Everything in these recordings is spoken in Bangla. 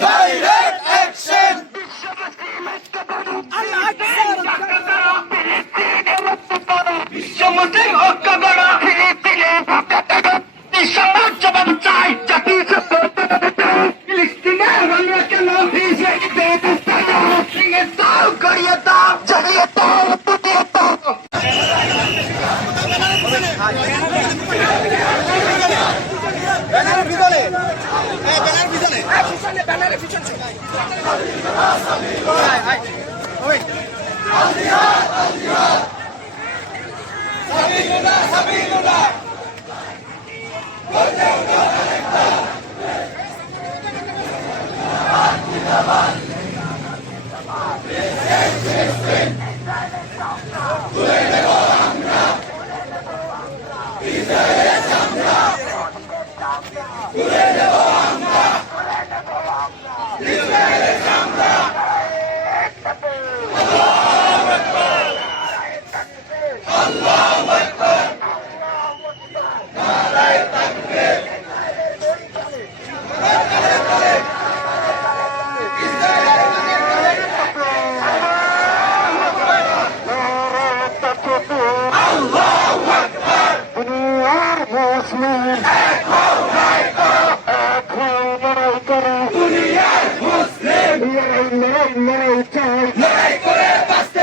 Direct action! বিশ্বমুসলিম ঐক্য গড়া ফিলিস্তিনে বিশ্বমত জবাব চাই জাতি ফিলিস্তিনে আমরা কেন হিসেবে ভেঙে দাও গড়িয়ে দাও জ্বালিয়ে দাও পুড়িয়ে দাও ব্যানার পিছনে এই ব্যানার পিছনে পিছনে ব্যানারের পিছনে ওই দুনিয়ার মুসলিম এক হয়ে লড়াই করো দুনিয়ার মুসলিম লড়াই লড়াই লড়াই চাই লড়াই করে বাঁচতে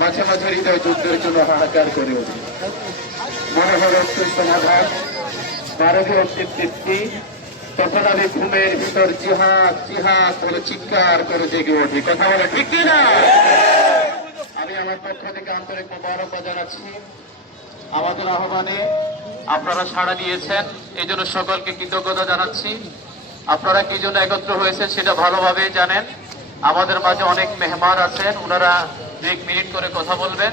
মাঝে মাঝে হৃদয় যুদ্ধের জন্য হাহাকার করে ওঠে মনে অস্ত্রের সমাধান। ভারতীয় তৃপ্তি তখন আমি ঘুমের ভিতর জিহাদ জিহাদ করে চিৎকার করে জেগে ওঠি কথা বলে ঠিক না আমি আমার পক্ষ থেকে আন্তরিক মোবারকবাদ জানাচ্ছি। আমাদের আহ্বানে আপনারা সাড়া দিয়েছেন এই জন্য সকলকে কৃতজ্ঞতা জানাচ্ছি। আপনারা কি জন্য একত্র হয়েছেন সেটা ভালোভাবে জানেন। আমাদের মাঝে অনেক মেহমান আছেন, ওনারা দু এক মিনিট করে কথা বলবেন।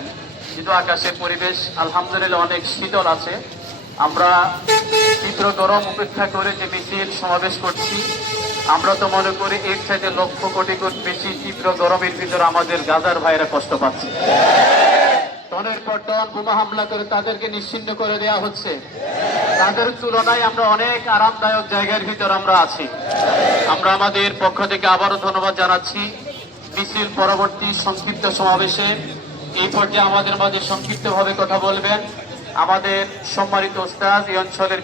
কিন্তু আকাশের পরিবেশ আলহামদুলিল্লাহ অনেক শীতল আছে। আমরা তীব্র গরম উপেক্ষা করে যে মিছিল সমাবেশ করছি, আমরা তো মনে করি এর চাইতে লক্ষ কোটি কোটি বেশি তীব্র গরমের ভিতরে আমাদের গাজার ভাইরা কষ্ট পাচ্ছে। টনের পর টন বোমা হামলা করে তাদেরকে নিশ্চিন্ন করে দেয়া হচ্ছে। তাদের তুলনায় আমরা অনেক আরামদায়ক জায়গার ভিতর আমরা আছি। আমরা আমাদের পক্ষ থেকে আবারও ধন্যবাদ জানাচ্ছি মিছিল পরবর্তী সংক্ষিপ্ত সমাবেশে। এই পর্যায়ে আমাদের মাঝে সংক্ষিপ্তভাবে কথা বলবেন আমাদের সম্মানিত ওস্তাদ, এই অঞ্চলের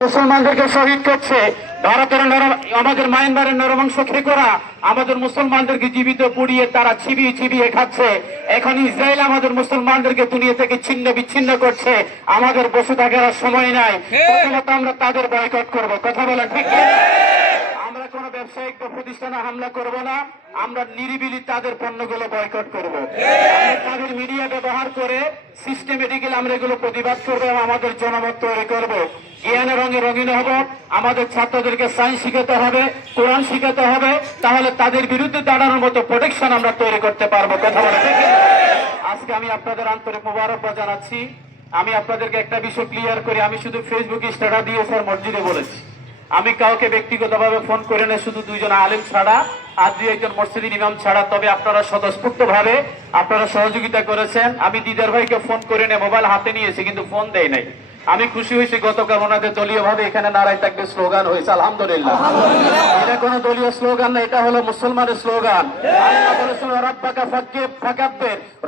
মুসলমানদেরকে শহীদ করছে। ভারতের আমাদের মায়ানমারের নরমাংস খেকোরা আমাদের মুসলমানদেরকে জীবিত পুড়িয়ে তারা চিবিয়ে চিবিয়ে খাচ্ছে। এখন ইসরায়েল আমাদের মুসলমানদেরকে দুনিয়া থেকে ছিন্ন বিচ্ছিন্ন করছে। আমাদের বসে থাকার সময় নাই। প্রথমত আমরা তাদের বয়কট করব। কথা বলেন। ঠিক ব্যবসায়িক বা প্রতিষ্ঠানে হামলা করব না আমরা নিরিবিলি তাদের পণ্যগুলো বয়কট করব। তাদের মিডিয়া ব্যবহার করে সিস্টেমেটিক্যালি আমরা এগুলো প্রতিবাদ করব এবং আমাদের জনমত তৈরি করব। জ্ঞানের রঙে রঙিন হব আমাদের ছাত্রদেরকে সায়েন্স শিখাতে হবে কোরআন শিখাতে হবে তাহলে তাদের বিরুদ্ধে দাঁড়ানোর মতো প্রোটেকশন আমরা তৈরি করতে পারব। কথা বলে আজকে আমি আপনাদের আন্তরিক মোবারকবাদ জানাচ্ছি। আমি আপনাদেরকে একটা বিষয় ক্লিয়ার করি আমি শুধু ফেসবুকে স্ট্যাটাস দিয়ে স্যার মসজিদে বলেছি। আমি কাউকে ব্যক্তিগতভাবে ফোন করে না শুধু দুইজন আলেম ছাড়া আর দুই একজন মসজিদিন ইমাম ছাড়া। তবে আপনারা স্বতঃস্ফূর্ত ভাবে আপনারা সহযোগিতা করেছেন। আমি দিদার ভাইকে ফোন করে নিয়ে মোবাইল হাতে নিয়েছি কিন্তু ফোন দেয় নাই। আমি খুশি হয়েছি গতকাল ওনাদের দলীয় ভাবে এখানে নারায় থাকবে স্লোগান হয়েছে আলহামদুলিল্লাহ। এটা কোনো দলীয় স্লোগান না এটা হলো মুসলমানের স্লোগান।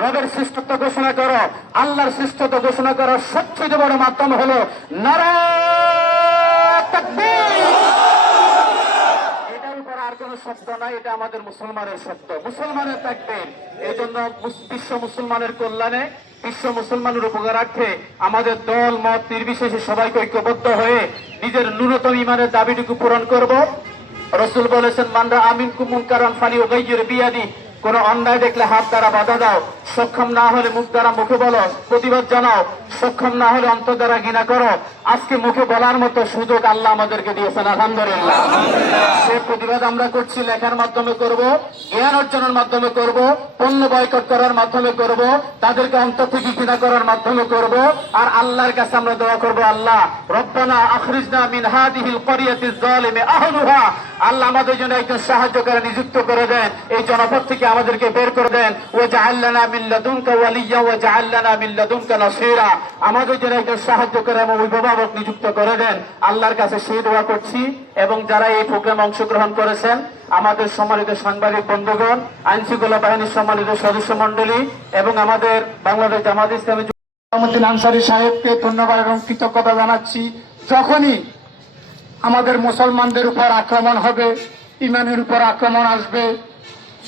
রবের শ্রেষ্ঠত্ব ঘোষণা করো আল্লাহর শ্রেষ্ঠত্ব ঘোষণা করার সবচেয়ে বড় মাধ্যম হলো নারায়। নিজের ন্যূনতম ইমানের দাবিটুকু পূরণ করব। রসুল বলেছেন, মানরা আমিন কুমুন কারণ ফালি ও গাইয়ের বিয়াদি। কোন অন্যায় দেখলে হাত দ্বারা বাধা দাও। সক্ষম না হলে মুখ দ্বারা মুখে বলো। প্রতিবাদ জানাও। সক্ষম না হলে অন্তর দ্বারা ঘৃণা করো। আজকে মুখে বলার মতো সুযোগ আল্লাহ আমাদেরকে দিয়েছেন আলহামদুলিল্লাহ। সে প্রতিবাদ আমরা করছি লেখার মাধ্যমে করব জ্ঞান অর্জনের মাধ্যমে করব পণ্য বয়কট করার মাধ্যমে করব তাদেরকে অন্তর থেকে ঘৃণা করার মাধ্যমে করব আর আল্লাহর কাছে আমরা দোয়া করব আল্লাহ রব্বানা আখরিজনা মিন হাদিহিল করিয়াতি যালিমি আহলুহা। আল্লাহ আমাদের জন্য একজন সাহায্যকারী নিযুক্ত করে দেন এই জনপদ থেকে আমাদেরকে বের করে দেন। ও জাআল্লানা মিন লাদুনকা ওয়ালিয়্যা ওয়া জাআল্লানা মিন লাদুনকা নাসীরা। আমাদের জন্য একজন সাহায্যকারী এবং অভিভাবক। নিযুক্ত করে দেন, আল্লাহর কাছে সেই দোয়া করছি। এবং যারা এই প্রোগ্রামে অংশগ্রহণ করেছেন, আমাদের সম্মানিত সাংবাদিক বন্ধুগণ, আইনশৃঙ্খলা বাহিনীর সম্মানিত সদস্য মন্ডলী এবং আমাদের বাংলাদেশ জামাত ইসলামী নিজামুদ্দিন আনসারি সাহেবকে ধন্যবাদ এবং কৃতজ্ঞতা জানাচ্ছি। যখনই আমাদের মুসলমানদের উপর আক্রমণ হবে, ইমানের উপর আক্রমণ আসবে,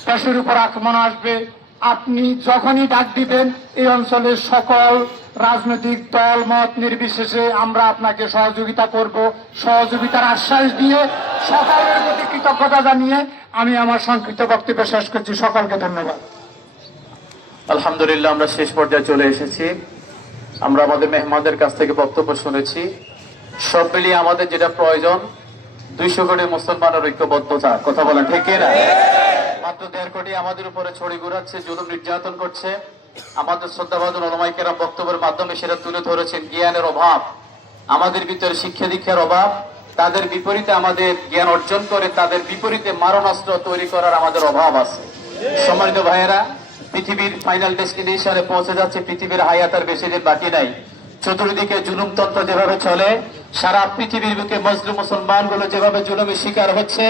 দেশের উপর আক্রমণ আসবে, আপনি যখনই ডাক দিবেন, এই অঞ্চলের সকল রাজনৈতিক দল, মত নির্বিশেষে আমরা আপনাকে সহযোগিতা করব, সহযোগিতার আশ্বাস দিয়ে সকলের প্রতি কৃতজ্ঞতা জানিয়ে আমি আমার সংক্ষিপ্ত বক্তব্য শেষ করছি। সকলকে ধন্যবাদ। আলহামদুলিল্লাহ, আমরা শেষ পর্যায়ে চলে এসেছি। আমরা আমাদের মেহমানদের কাছ থেকে বক্তব্য শুনেছি। সব মিলিয়ে আমাদের যেটা প্রয়োজন, দুইশো কোটি মুসলমানের ঐক্যবদ্ধতা কথা বলেন ঠিক না মাত্র দেড় কোটি আমাদের উপরে ছড়ি ঘুরাচ্ছে, জুলুম নির্যাতন করছে। আমাদের শ্রদ্ধাবাদন অলমাইকেরা বক্তব্যের মাধ্যমে সেটা তুলে ধরেছেন জ্ঞানের অভাব। আমাদের ভিতরে শিক্ষা দীক্ষার অভাব, তাদের বিপরীতে আমাদের জ্ঞান অর্জন করে, তাদের বিপরীতে মারণাস্ত্র তৈরি করার আমাদের অভাব আছে। সম্মানিত ভাইয়েরা, পৃথিবীর ফাইনাল ডেস্টিনেশনে পৌঁছে যাচ্ছে, পৃথিবীর হায়াত আর বেশি দিন বাকি নাই। চতুর্দিকে জুলুমতন্ত্র যেভাবে চলে, সারা পৃথিবীর বুকে মুসলিম মুসলমানগুলো যেভাবে জুলুমের শিকার হচ্ছে,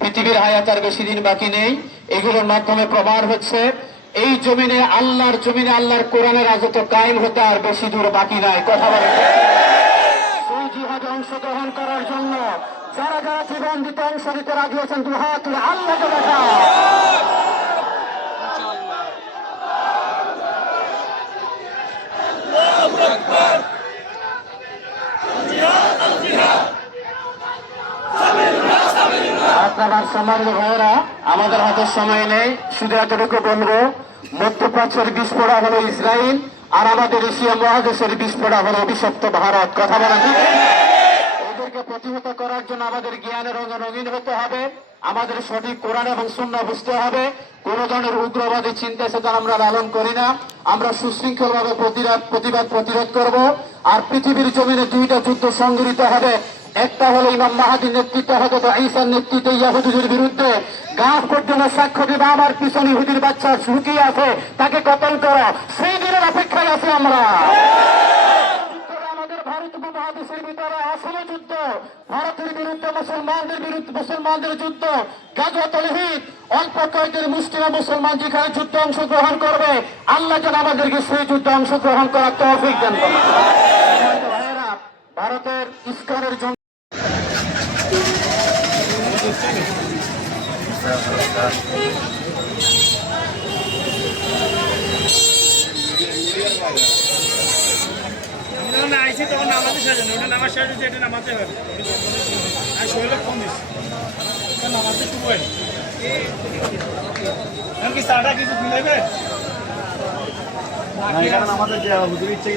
পৃথিবীর হায়াত আর বেশি দিন বাকি নেই, এগুলোর মাধ্যমে প্রমাণ হচ্ছে এই জমিনে আল্লাহর জমিনে আল্লাহর কোরআনের রাজত্ব কায়েম হতে আর বেশি দূর বাকি নাই। কথা বলেন। অংশগ্রহণ করার জন্য যারা যারা জীবন দিতে অংশ নিতে রাজি আছেন দু হাত আল্লাহকে সম্মানিত ভাইয়েরা, আমাদের হাতে সময় নেই, শুধু এতটুকু বলব মধ্যপ্রাচ্যের বিস্ফোরা হলো ইসরায়েল, আর আমাদের এশিয়া মহাদেশের বিস্ফোরা হলো অভিশপ্ত ভারত। কথা বলা এদেরকে প্রতিহত করার জন্য আমাদের জ্ঞানের রঙে রঙিন হতে হবে, আমাদের সঠিক কোরআন এবং শূন্য বুঝতে হবে। কোন ধরনের উগ্রবাদী চিন্তা চেতনা আমরা লালন করি না। আমরা সুশৃঙ্খল ভাবে প্রতিবাদ প্রতিবাদ প্রতিরোধ করব, আর পৃথিবীর জমিনে দুইটা যুদ্ধ সংগঠিত হবে। একটা হলো ইমাম মাহাদির নেতৃত্বে হজরত ঈসার নেতৃত্বে ইয়াহুদিদের বিরুদ্ধে। গাছ পর্যন্ত সাক্ষ্য দিবে, আমার পিছনে ইহুদির বাচ্চা শুকিয়ে আছে, তাকে কতল করো? সেই দিনের অপেক্ষায় আছি আমরা। ভারতের বিরুদ্ধে মুসলিম মুসলমান করবে আমাদেরকে সেই ভারতের জন্য যখন আইসি তখন নামাতে সাজানো ওটা নামাজ সাজাচ্ছে এটা নামাতে হবে আর শরীরে ফোন দিচ্ছি নামাতে শুরু হয় কি সারা কিছু মিলাইবে আমাদের যে ইচ্ছে